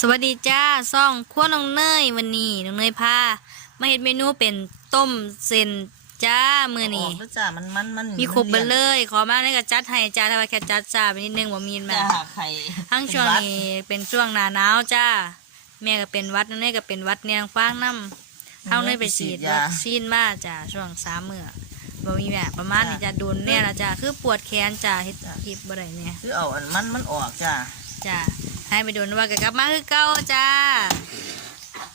สวัสดีจ้าซ่องขั้วน้องเนยวันนี้น้องเนยพามาเฮ็ดเมนูเป็นต้มเส้นจ้ามือนี้ออกแล้วจ้ามันมันมันมีครบเบลเลย ขอมาในกระจัดให้จ้าถ้าว่าแค่จัดจ้าไปนิดนึงบ่มีแม่จ้าไข่ทั้งช่วงนี้เป็นช่วงหน้าหนาวจ้าแม่ก็เป็นหวัดน้องเนยก็เป็นหวัดแนงฟางน้ำเท่าเนยไปฉีดวัคซีนมาจ้าช่วงสามมื้อบ่มีแม่ประมาณนี้จะโดนแน่ละจ้าคือปวดแขนจ้าเฮ็ดคลิปบ่ได้เนี่ยคือเอาอันมันมันออกจ้าจ้า ให้ไปโดนว่าก็กลับมาคือเก่าจ้า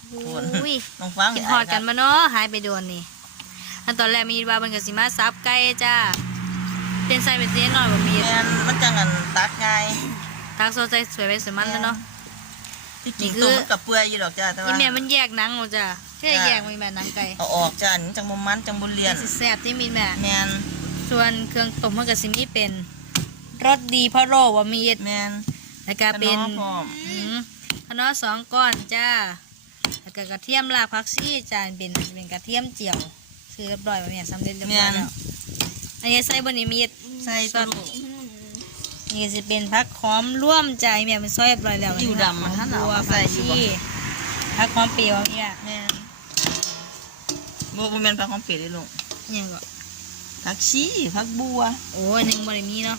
โอ้อุ้ยน้องฟังกินฮอดกันมาเนาะหายไปโดนนี่อันตอนแรกมีว่ามันก็สิมาซับไก่จ้าเป็นใส่เป็นเสียหน่อยบ่มีแมนมันจังอันตัดง่ายทักโซใจสวยไปสวยมันแล้วเนาะที่จริงนี่คือตัวมันกับเปื่อยอยู่ดอกจ้าแต่อีว่าแม่มันแยกหนังหมดจ้าแค่แยกมันแม่หนังไก่เอาออกจ้าอันนี้จังบ่มันจังบ่เลียนสิแซ่บที่มีแม่แมนส่วนเครื่องต้มมันก็สิมีเป็นรสดีเพราะโรว่ามีดแมน แล้วก็เป็นขนมพร้อม อืมขนอสองก้อนจ้าแล้วก็กระเทียมรากผักชีจ้าเป็นเป็นกระเทียมเจียวซื้อเรียบร้อยมาเนี่ยสำเร็จเรียบร้อยแล้วอันนี้ใส่บนนี้มีดใส่ตัวลูกนี่สิเป็นพักหอมร่วมใจแม่เป็นซอยเรียบร้อยแล้วอยู่ดำมันท่านเอาบัวมาใส่ผักอยู่ชีบ่พักหอมเปรี้ยวเนี่ยแมนบ่บ่แม่นผักของเป็ดเลยลูกเนี่ยก็ผักชีผักบัว โอ้ยหนึ่งบริมีเนาะ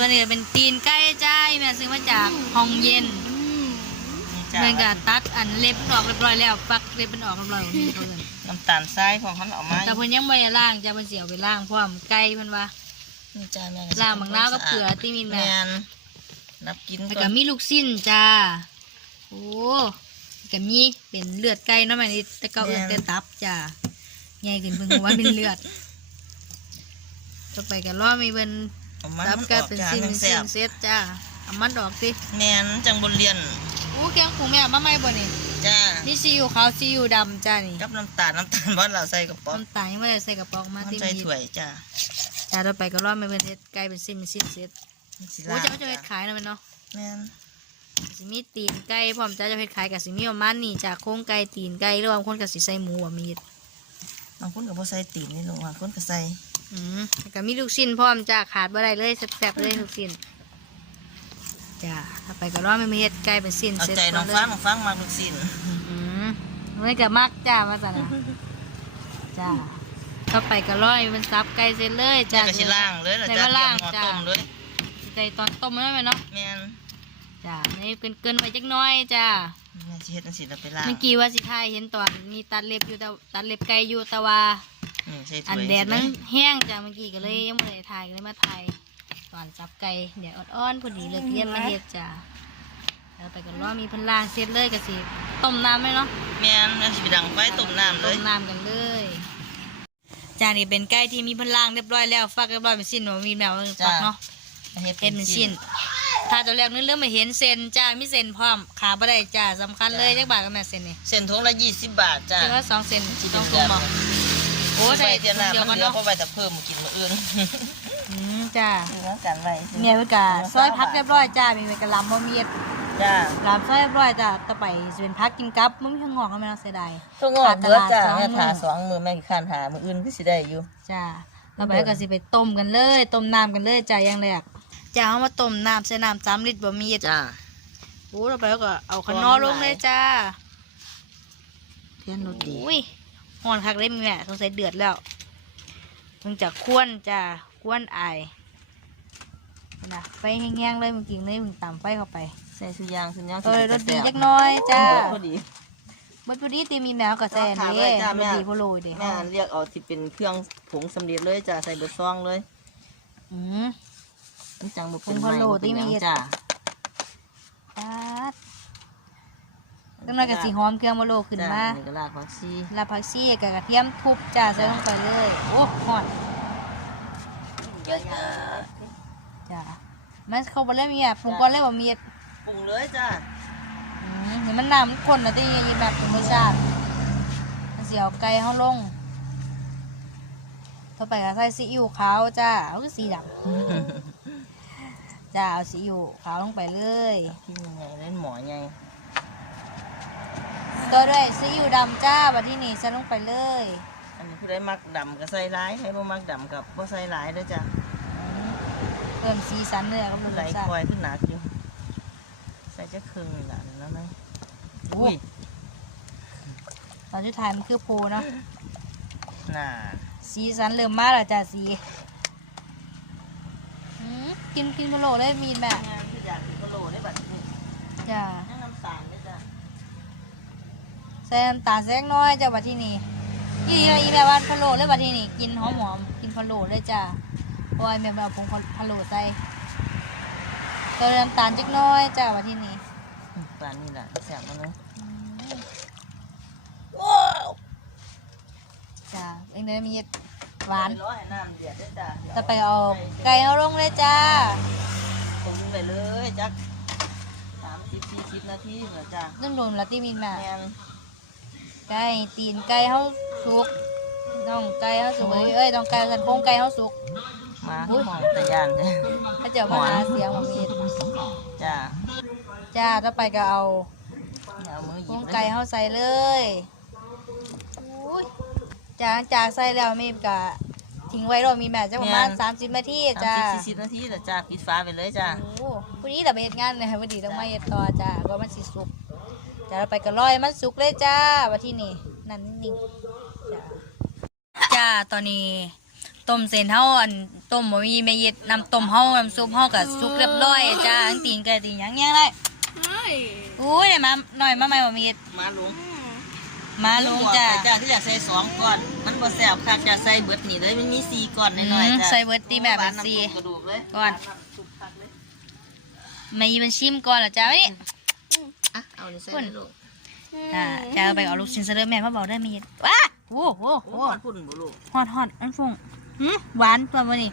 ตัวนี้ก็เป็นตีนไก่จ้าแม่ซื้อมาจากห้องเย็นนี่จ้าเมื่อก็ตัดอันเล็บมันออกเรียบร้อยแล้วปักเล็บมันออกเรียบร้อยแล้วนี่เขาเลยน้ำตาลทรายของเขาเอามาแต่เพิ่นยังไม่ได้ล้างจ้าเพิ่นสิเอาไปล้างพร้อมไก่เพิ่นว่านี่จ้าแม่ล้างบางน้าวกับเกลือที่มีแมแม่นนับกินแล้วก่ก็อนมีลูกสิ้นจ้าโอ้แล้วก็มีเป็นเลือดไก่เนาะแม่นี่แต่เก่าเอิ้นแต่ตับจ้าใหญ่ขึ้นเพิ่งว่าเป็นเลือด ต่อไปก็รอมีเพิ่น เอามันตับมันก็ออกเป็นจ้าสิ้นแม่เป็นแซ่สิ้นบเสร็จจ้าเอามันออกสิแมนจังบนเรียนโอ้แกงปูแม่มาใหม่บ่นี่จ้านี่ซีอิ๊วขาวซีอิ๊วดำจ้านี่กับน้ำตาลน้ำตาลบ้านเราใส่กระป๋องน้ำตาลยังไม่ได้ใส่กระป๋องมามันที่ใส่มีถ้วยจ้าจ้าต่อไปก็รอมีเพิ่นเฮ็ดไก่เป็นสิ้นเป็นสิ้นเสร็จสิโอ้ลาเจ้าจะเฮ็ดขายเนาะแม่เนาะแมนสิมีตีนไก่พร้อมจ้าจะเฮ็ดขายกับสิมีประมาณนี้จากโครงไก่ตีนไก่หรือว่าบางคนกับสิใส่หมูอะมีดบางคนก็บ่ใส่ตีนนี่ลูกบางคนก็ใส่ อืมแล้วก็มีลูกชิ้นพร้อมจ้าขาดบ่ได้เลยแซ่บๆเลยลูกชิ้นจ้าต่อไปก็รอมีเฮ็ดไก่เป็นสิ้นเอาเสร็จใจก่น้ออนงเลฟังยน้องฟังมากลูกศิลอืมมันก็มักจ้ามาสั่นน่ะจ้าต่อไปก็รอให้มันซับไก่เสร็จเลยจ้าจ้าก็สิล่างเลยล่ะได้จ้ามาล่างเตรียมหม้อจ้าต้มเลยสิใส่ตอนต้มนั่นไหมเนาะแมนจ้านี่เกินเกินๆไว้จักหน้อยจ้าแม่สิเฮ็ดจังซี่แล้วไปล่างเมื่อกี้ว่าสิทายเห็นตอนมีตัดเล็บอยู่แต่ตัดเล็บไก่อยู่แต่ว่านี่ ใส่ถ้วยอันแดดมันแห้งจ้าเมื่อกี้ก็เลยยังไม่ได้ทายก็เลยมาทายตอนจับไก่แดดอ่อนๆพอดีเลิกเรียนมาเฮ็ดจ้าแล้วไปก็รอมีเพันล่างเสร็จเลยก็สิต้มน้ำไหมเนาะแม่นแม่สิไปดังไฟต้มน้ำเลต้ยมน้ำกันเลยจ้านี่เป็นไก่ที่มีเพันล่างเรียบร้อยแล้วฟักเรียบร้อยเป็นสิ้นหนูมีแมวฟักเนาะเฮ็ดเห็นเป็นชิ้น ถ้าตัวแรกนึกเริ่มมาเห็นเส้นจ้ามีเส้นพร้อมขาบ่ได้จ้าสำคัญเลยจักบาทก็แม่เส้นนี่เส้นถุงละ20บาทจ้าเจอว่าสองเส้นสิสเป็องนถุงแบบบอก โอ้ใส่ใส่เดียวถุงเดียวน้ำมักันนเหลือเนาะ เพราะไว้แต่เพิ่มมากินมื้ออื่นอืมจ้าเหลือกันไว้เมียเพิ่นกะซอยพักเรียบร้อยจ้ามีเวกะลำบ่มีเอ็ดจ้าลำซอยเรียบร้อยจ้าต่อไปสิเป็นพักกินกับมันมีข้างงอกก็ไม่ต้องเสียดายต้องงอกเบิดจ้าขาดตลาดแม่ถาสสอองงมื้มืออแม่ขี้ข้านหามื้ออื่นคือสิได้อยู่จ้าต่อไปก็สิไปต้มกันเลย ต้มน้ำกันเลยจ้าอย่างแรกจ้าเอามาต้มน้ำใส่น้ำสามลิตรบ่มีเอ็ดจ้าโอ้ต่อไปก็เอาขนอลงเลยจ้าเทียนรสดีอุ้ย หอนคักเลยแม่สงสัยเดือดแล้วเพิ่งจะควนจ้าควนอายนะไฟแห้งๆเลยมึงกินเลยมึงตามไฟเข้าไปใส่สุยางสุยางเออรสดีจักหน้อยจ้าพอดีบัดพอดีตีมีแมวกับแซนเอาเด้ขาไว้จ้ารแม่สดีพอโรยเด้แม่เรียกเอาที่เป็นเครื่องผงสำเร็จเลยจ้าใส่เบอร์ซองเลย อืมมันจังบ่เป็นผงพะโล้ที่มีหยังจ้า ปาด จังน้อยกับสีหอมเครื่องมะโรขึ้นมาจ้นี่ก็ลากผักชีลาผักชีกับกระเทียมทุบจ้าใส่ลงไปเลย โอ้หอนเยอะจ้ามันเข้าไปแล้วมีอะปรุงก่อนเลยว่ามีอะๆปรุงเลยจ้าอืมเห็นมันน้ำข้นนะที่ยีแบบธรรมชาติมันเสียวไก่เขาลง ต่อไปก็ใส่ซีอิ๊วขาวจ้าเอาคือสีดำจ้าเอาซีอิ๊วขาวลงไปเลยที่ยังไงเล่นหมอไง ตัวด้วยซีอิ๊วดำจ้าบัดที่นี่ใส่ลงไปเลยอันนี้ผู้ใดมักดำก็ใส่หลายใครบ่มักดำกับบ่ใส่หลายเด้อจ้าเพิ่มสีสันเลยกับรมันสไหลชาติคอยขึ้นหนักอยู่ ใส่จะครึ่งนี่ล่ะนั่นเลยโอ้อุ้ยตอนที่ถ่ายมันคือโพเนาะน่าสีสันเริ่มมาแล้วจ้ะสีอืมกินกินกะโหลเลยมีนแบบงานที่อยากกินกะโหลได้บัดนี้จ้ะนั่งน้ำตาลได้จ้ะ ใส่น้ำตาลแซกน้อยจ้ะบัดที่นี่ยี่อีอีแบบว่าพะโล้เลยบัดที่นี่กินหอมหอมๆกินพะโล้เลยจ้ะเพราะว่าแม่แบบผงพะโล้ใส่เติมน้ำตาลจักหน้อยจ้ะบัดที่นี่อืมปานนี่แหละแซ่บมันเลยจ้ะเองเลยมีหวานร้อยน้ำเดือดได้จ้ะจะไปเอาไก่เอาลงเลยจ้าปรุงไปเลยจักสามสิบสี่สิบนาทีเหรอจ้ะเรื่องโดนละที่มีแม่แมน ไก่ตีนไก่เฮาสุกน้องไก่เฮาสุกเอ้ยเอ้ยต้องไก่สันโครงไก่เฮาสุก มาที่หมองแต่ยานจ้ะถ้าเจ้ามาหาเสียงของมีดจ้ะจ้าต่อไปก็เอานี่เอามือหโครยิบงเลยไก่เฮาใส่เลยอุ้ยจ้าจากใส่แล้วมีก็ทิ้งไว้รอมีแม่จะประมาณ30นาทีสามจ้าสิบสี่สิบนาทีเหรอจ้ะปิดฟ้าไปเลยจ้ะโอ้วันนี้เราไปเฮ็ดงานเลยวันนี้ต้องมาเฮ็ดต่อจ้าก็มันสิสุก จ้าเราไปก็ร้อยมันสุกเลยจ้าว่าที่นี่นั่นนิ่งๆจ้าตอนนี้ต้มเส้นเฮาอันต้มบ่มีแม่เย็ดน้ำต้มเฮาน้ำซุปเฮาก็สุกเรียบร้อยจ้าทั้งตีนไก่ตีนหยังยังได้อุ้ยเดี๋ยวมาหน่อยมาใหม่บ่มีเย็ดมาลุงมาลงจ้าจ้ะที่อยากใส่สองก้อน มันบ่แซ่บค่ะจะใส่เบิดนี่เลยมันมีสี่ก้อนน้อยอืมๆจ้ะใส่เบิดตีแบบเป็นสี่หวานน้ำซุปกระดูกเลยก้อนหวาน้ำซุปผักเลยมายีมันชิมก่อนล่ะจ้าวันนี้ อะเอานี่ใส่คุณเลยลูกจ้าจ้าเอาไปเอาลูกชิ้นซะเด้อแม่มาบอกได้อแม่เย็ดว้าโอ้โหโอ้มันพุ่นบ่ลูกฮอดฮอดอันฟงหืมหวานตัวมื้อนี้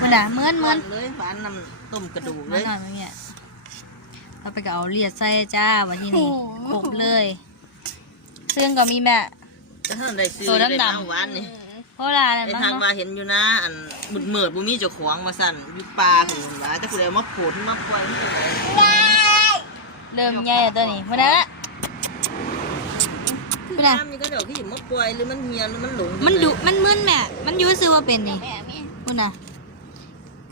มันน่ะเหมือนเหมือนเลยหวานน้ำต้มกระดูกเลมายหน่อยมาเนี่ยเราไปก็เอาเลียดใส่จ้าวันที่นี่ครบเลย ซึ่งก็มีแม่จะเท่าได้ซื้อตัวดำๆได้น้ำหวานนี่ เพราะว่าอะไรไอ้บ้างทางว่าเนาะเห็นอยู่นะ อันมืดเมิดๆบ่มีเจ้าของมาสั่นอยู่ป่าหุ่นว่าแต่ผู้ใดเอามาโผล่ที่มาปล่อยมันสิได้เริ่มใหญ่แล้วตัวนี้เพราะนั้นละคือเป็นไงน้ำนี่ก็เดี๋ยวที่มาปล่อยหรือมันเหียนหรือมันหลงมันดุมันมึนแม่ มันอยูซื้อว่าเป็นนี่คุณน่ะ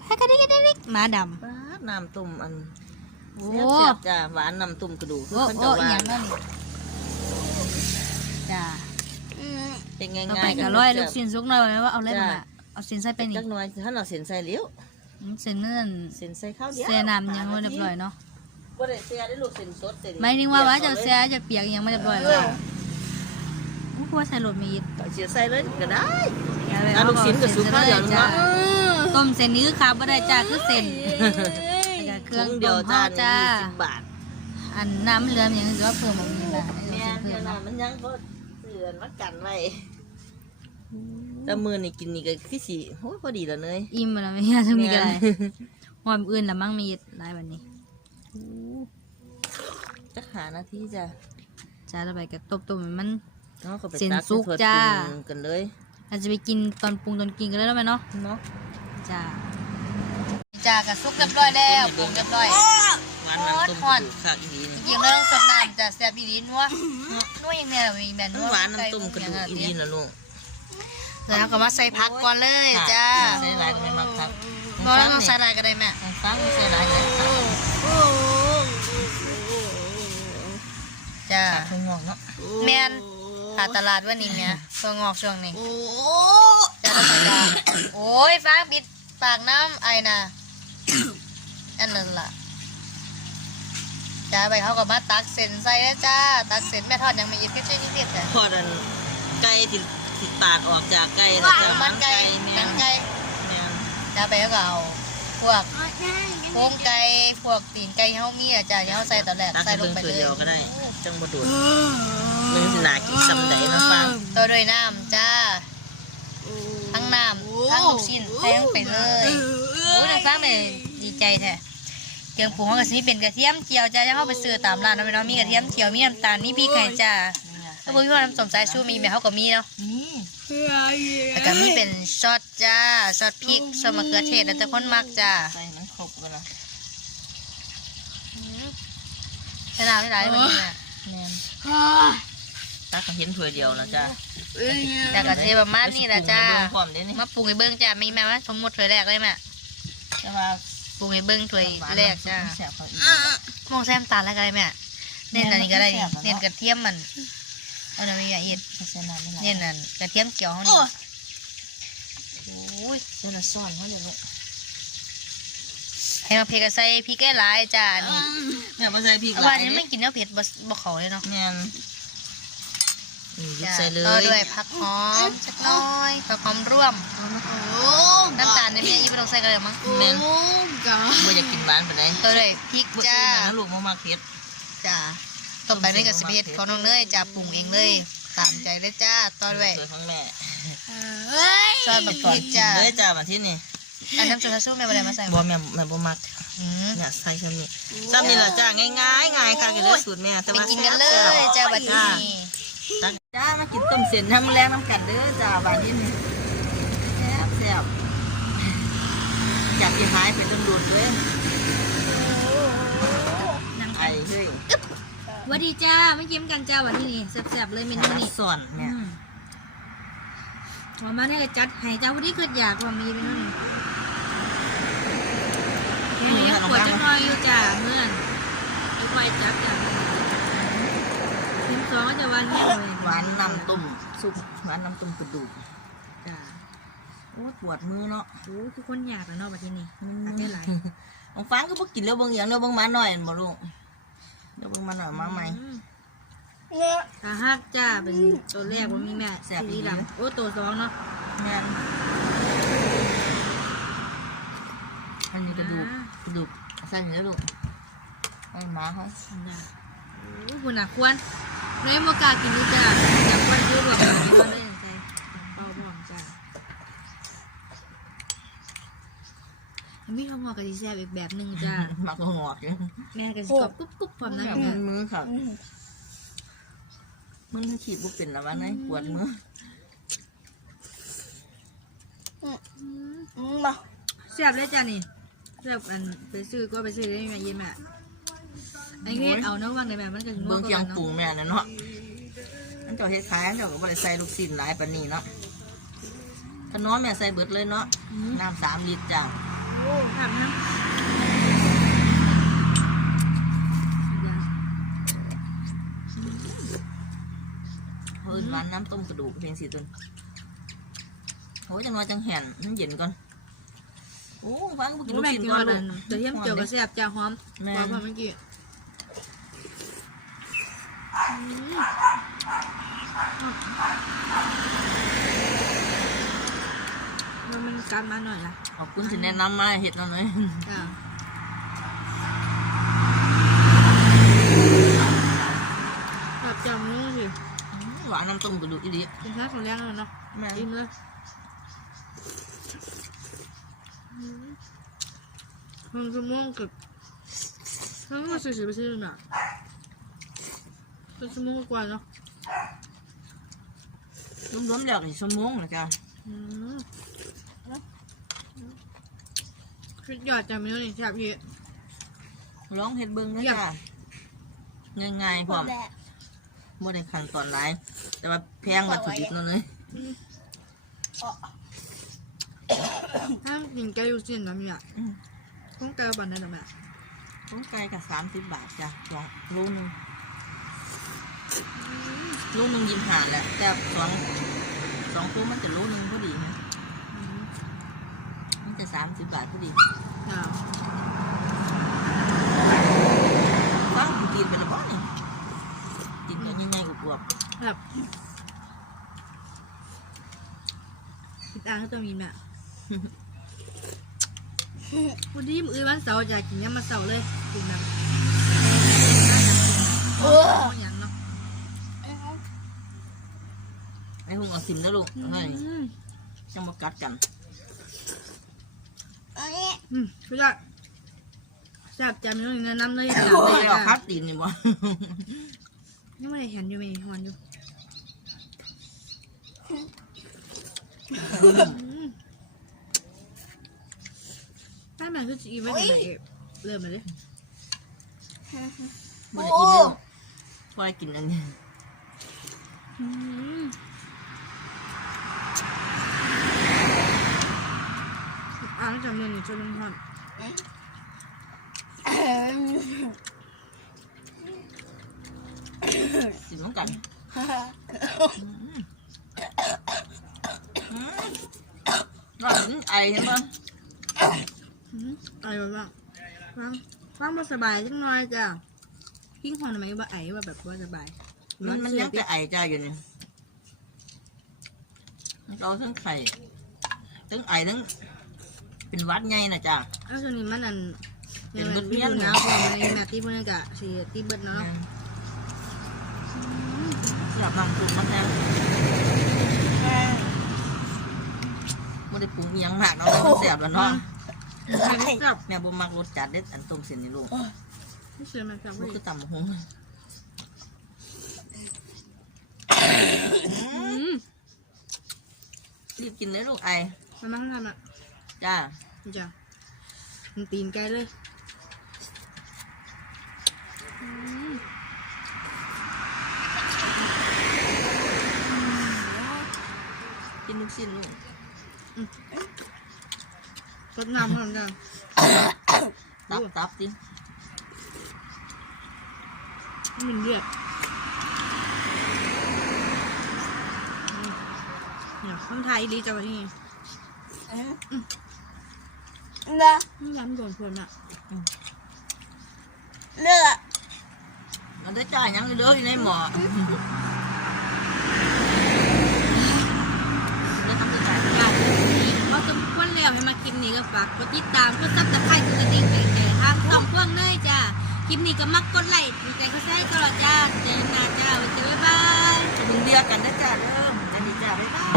แค่กระดิกกระดิกหมาดป้าดน้ำต้มอันำโอ้ แซ่บๆจ้าหวานน้ำต้มกระดูกคือโอ้เพิ่นโอ้จะอว่าหย่างนั้นนี่จ้า เป็นต่อง่าไปยๆก็ร้อยลูกชิ้นซุกหน่อยว่าเอาเลยมาละเอาชิ้นใส่ไปนี่จักหน่อยถ้าเราเส้นใส่เหลี้ยวอืมเส้นนั่นเส้นใส่ข้าวเดียวเสียน้ำยังไม่เรียบร้อยเนาะบ่ได้เสียได้ลูกเส้นสดเส้นหมายถึงว่าว่าจะเสียจะเปียกยังไม่เรียบร้อยเลยกูกลัวใส่รถมีดก็เสียใส่เลยก็ได้อย่าไปเอาลูกชิ้นกับซุปข้าวเดียวจ้าเนาะต้มเส้นนี้คือขาบ่ได้จ้าคือเส้นแล้วก็เครื่องถุงเดีต้ยวมจ้าเฮาจ้าสิบบาทอันน้ำเหลือมอย่างนี้ถือว่าเพิ่มของนี้นะแม่นเพิ่เดี๋ยมวน่ะเนาะมันยังบ่เสือนมากันไว้ แต่มื้อนี้กินนี่ก็คือสิโหพอดีแล้วเนยอิ่มไปแล้วไม่ยากทั้งนี้ก็ได้แม่นหอมอื่นละมั่งมีหลายวันนี้จักหานาทีจ้ะจ้าต่อไปก็ตบๆให้มันเนาะก็ไปเส้นตักสุกเพื่อจ้าปรุงกันเลย อาจจะไปกินตอนปรุงตอนกินกันแล้วได้ไหมเนาะเนาะจ้าจ้ากับซุกเรียบร้อยแล้วปรุงเรียบร้อยหวานน้ำต้มกฮอระดดูกคักอีหลีนี่จริงๆแล้วต้องสดน้ำจ้าแซ่บอีหลีนัวนัวอย่างเนี้ยมีแม่นัมันวหวานน้ำต้มกระดูกอีหลีนะลูก แล้วก็มาใส่ผักก่อนเลยจ้าใส่หลายก็ไม่มักครับเพราะว่าต้องใส่อะไรก็ได้แม่ฟังใส่หลายเลยครับจ้าข้างนอกเนาะแม่นขาตลาดวันนี้แม่ตัวงอกช่วงนี้จ้าต้องไปจ้าโอ้ยฟ้าปิดปากน้ำไอ้น่ะอันนั้นล่ะจ้าไปเขาก็มาตักเส้นใส่แล้วจ้า ตักเส้นแม่ทอดยังไม่ยิดก็ช่วยนิดเดียวจ้ะพอดันไก่ที่ ที่ปาดออกจากไก่แล้วจะมัมันนไก่ไก่แม่หนันงไก่แม่นจ้าไปเขาก็เอาพวกโครงไก่พวกตีนไก่เฮามีอะจ้าที่เฮาใส่ตอนแรกตักใส่ให้ลเบิ่งงไปตัวเลยเดียวก็ได้จังบ่โดดมันสิน่ากินซำใดนะฟังตัวด้วยน้ำจ้าทั้งน้ำทั้งลูกชิ้นใส่ลงไปเลยโอ้ยฟ้าเลยดีใจแท้เครื่องปรุงเขาก็สิมีเป็นกระเทียมเจียวจ้าจะเข้าไปซื้อตามร้านนะพี่น้องมีกระเทียมเจียวมีน้ำตาลมีพริกไข่จ้าถ้าบ่มีว่าน้ำส้มสายชูมีแม่เขาก็มีเนาะนี่ แล้วก็มีเป็นช็อตจ้าช็อตพริกซอสมะเขือเทศแล้วแต่คนมักจ้าใส่ให้มันครบกันนะใช้น้ำไม่หลายวันนี้นะแม่นตักก็เห็นถ้วยเดียวนะจ้าแต่ก็เทประมาณนี้แหละจ้าเบิ่งพร้อมเด้นี่มาปรุงให้เบิ่งจ้ามีแม่ว่าสมมติเถยแรกเลยแม่แต่ว่าปรุงให้เบิ้งถ้วยแรกจ้าแซ่บเขาอีกมองแซมตาลแล้วก็ได้แม่เน้นอันนี้ก็ได้แม่มันก็แซ่บอะเนาะเน้นกระเทียมมัน เอาหน่อยอย่าเอ็ดไม่ใช่น้ำไม่ไหลเน้นอันกระเทียมเกี่ยวเขานี่โอ้ยเดี๋ยวเราซ่อนเขาเดี๋ยวลูกให้มาเพกใส่พริกแก่หลายจ้าอันนี่แม่มาใส่พริกเอาหลาว่ายอันนี้ไม่กินเนื้อเผ็ดบ่บ่เขาเลยเนาะแม่นนี่หยุดจ้าใส่เลต่อยด้วยผักหอมสักหน้อยผักหอมร่วมโอ้น้ำตาลในเมียอีไม่ต้องใส่กันเลยมั้งแม่นกะบ่อยากกินหวานปานใดต่อด้วยพริกบ่จ้าใส่นะลูกมามาเผ็ดจ้า ต่อไปนี่ก็สิเผ็ดของน้องเนยจ้าปรุงเองเลยตามใจเลยจ้าต่อด้วยสวยของแม่เฮ้ยซอยแบบพริกกินจ้าเลยจ้ามาที่นี่อันน้ำจุดสู้แม่บ่ได้มาใส่บ่แม่แม่บ่มักอืมเนี่ยใส่ซ้ำนี่ซ้ำนี่ล่ะจ้าง่ายๆง่ายค่ะกันเลยสูตรแม่แต่ไปว่ากินกันเลยจ้าบัดนี้ตักจ้ามากินต้มเส้นน้ำแรงน้ำกันเด้อจ้าบาดนี้นี่แซ่บแซ่บอยากกินหายไปโดนๆเลยไอ้เฮ้ย สวัสดีจ้าไม่ยิ้มกันจ้าวันนี้นี่แซ่บๆเลยเมนูนี่สอนเนี่ยว่ามาเนี่ยจัดให้เจ้าวันนี้คืออยากว่ามีเมนูนี่แม่ยังปวดจังน้อยอยู่จ้าเมื่อนอยู่ไปจับจ้าทีมสองก็จะวันแห้งเลยหวานน้ำต้มซุปหวานน้ำต้มกระดูกจ้าโอ้ปวดมือเนาะโอ้คือคนอยากแล้วเนาะบัดนี้นี่อืมตักได้หลายของฟังก็บ่กินแล้วเบิ่งอย่างเดียวเบิ่งหมาหน่อยเห็นบ่ลูก เดี๋ยวเบิ่งหมาหน่อยมาใหม่อืตาฮักจ้าเป็นตัวแรกว่ามีแม่แซ่บอีสีหลี ดำโอ้ตัวสองเนาะแม่นอันนี้กระดูกกระดูกใส่เนื้อลูกไอ้หมาเขาอันน่ะโอ้คุณน่ะควรเลยโมกล้ากินนี่จ้าอยากควรคือแบบกินมันได้อย่างใจเป่าบ่อมจ้ามีข้าวหอม กะทิแซ่บอีกแบบหนึ่งจ้าหมักงอกอยู่แม่กะทิกรอบกรุบกรุบความนั้นแบบจ้ะมือค่ะ มันขีดบุเป็นละวันไหนปวดมือมาแซ่บเลยจ้านี่แซ่บอันไปซื้อก็ไปซื้อได้ไหมเย็นแม่ไอ้เงี้ยเอาเนื้อวางในแบบมันจะนัวเบิ่งกเคียว่างเนาะปรุงแม่น่ะเนาะอันเจ้าเฮ็ดขายอันเจ้าก็บ่ได้ใส่ลูกชิ้นหลายปานนี้เนาะถ้าน้อยแม่ใส่เบิดเลยเนาะน้ำสามลิตรจ้ะ โอ้ทำนะเพิ่นหวานน้ำต้มกระดูกเพียงสิตุนโอ้ยจังว่าจังแห่นมันเย็นก่อนโอ้ฟังก็บ่กินรู้ลูกแม่ชิ้นกินก่อว่านลูอักนกระเทียมเจียวกระแซ่บจ้าหอมแม่หอมกว่าเมื่อกี้ มันมันกันมาหน่อยละขอบคุณที่แนะนำมาเฮ็ดแล้วหน่อยจ้าแบบจำนี่สิหวานน้ำต้มกระดูกอีหลีกินข้าวของแรงแล้วเนาะแม่อิ่มเลยมันจะม่วงกับทั้งหมดสี่สิบเปอร์เซ็นต์น่ะเป็นชั่วโมงกว่าเนาะรวมๆแล้วก็สิชั่วโมงแล้วจ้ะอื มคิดยอดจำไม่ได้นี่ครับพี่ลองเฮ็ดเบิ่งนะเยี่ยม จ้ะง่ายๆพร้อมบ่ได้ขั้นตอนหลาย แต่ว่าแพงวัตถุดิบเนั่นเลยถ้ากินไก่ยูซินนะเนี่ยต้องไก่บันได้หรือไม่ต้นไก่กับ30บาทจ้ะสองโลหนึงโลหนึงยิมหาแหละแต่สองสองตัวมันจะโลหนึงพอดีนะ มันจะ30บาทพอดีจ้าฟังกูกินไปและบ่นี่กินกันยังไงอวบแบบคิดอ่านก็ต้องมีแม่วันนี้มือวันเสาร์อยากกินเนี่ยามมาเสาร์เลยกินแบบโอ้ยังเนาะๆไอ้หุ่งเอาสิมนะลูกเอาให้อืมจังบ่กัดกัน อืมพี่ยอดแซ่บจำเรื่องนี้นะน้ำเลยโอ้ยเลยเอาคัอะดตีนนี่บ่นี่ไม่ได้เห็นอยู่ไหมหอนอยู่ถ้ามันคือจีไว้ไหนเริ่มมาเลยบ่ได้อิ่มแล้วพอได้กินอันนี้อืมำเงินจนมันหอนกินน้องกันก็ไอใช่ไหมไอแบบว่าฟังฟังบ่สบายจังน้อยจ้ะกิ้งหอนทำไมว่าไอว่าแบบว่าสบาย มันมันยังจะไอจ้าอยู่เนี่ยเราทั้งไข่ทั้งไอทั้ง เป็นหวัดไงนะจ้าเอาส่วนนี้มันอันเป็นเบิดเวีเวียยนนหนาวพอในแมตตี้เพื่อนกะสิตีเบิดเนาะสำหรับน้ำปรุงมันแท้ไม่ได้ปรุงอิหยังมากเนาะมันแสบแล้วเนาะไม่จับแม่บ่มักรสจัดเด็ดอันต้มเส้นนี่ลูกไม่เชื่อมันจับมันไม่คือตำหงรีบกินเลยลูกไอมันมั่งทำอะ จ้าจ้ะมันตีนไกลเลยกินลูกชิ้นลูกรดน้ำมันจ้ะตับตับดิมันเลือดเนี่ยข้างไทยดีจังวะนี่ เลือดมันร้อนโดนพวนอะเลือดมันได้จ่ายยังเด้ออยู่ในหม้อแล้วทำได้จ่ายจ้ะว่าสมควรแล้วให้มาคลิปนี้ก็ฝากกดติดตามกดซับสไครต์กดกระดิ่งแจ้งเตือนทางช่องเพื่อนเลยจ้ะคลิปนี้ก็มักกดไลค์กดใจเขาใช้ตลอดจ้าเจอกันหน้าจ้าไว้เจอบ๊ายบายมึงเดียวกันนะจ้าเริ่มจะดีจ้าบ๊ายบาย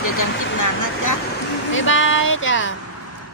เดี๋ยวจำคลิปนานนะจ้าบ๊ายบายจ้าบ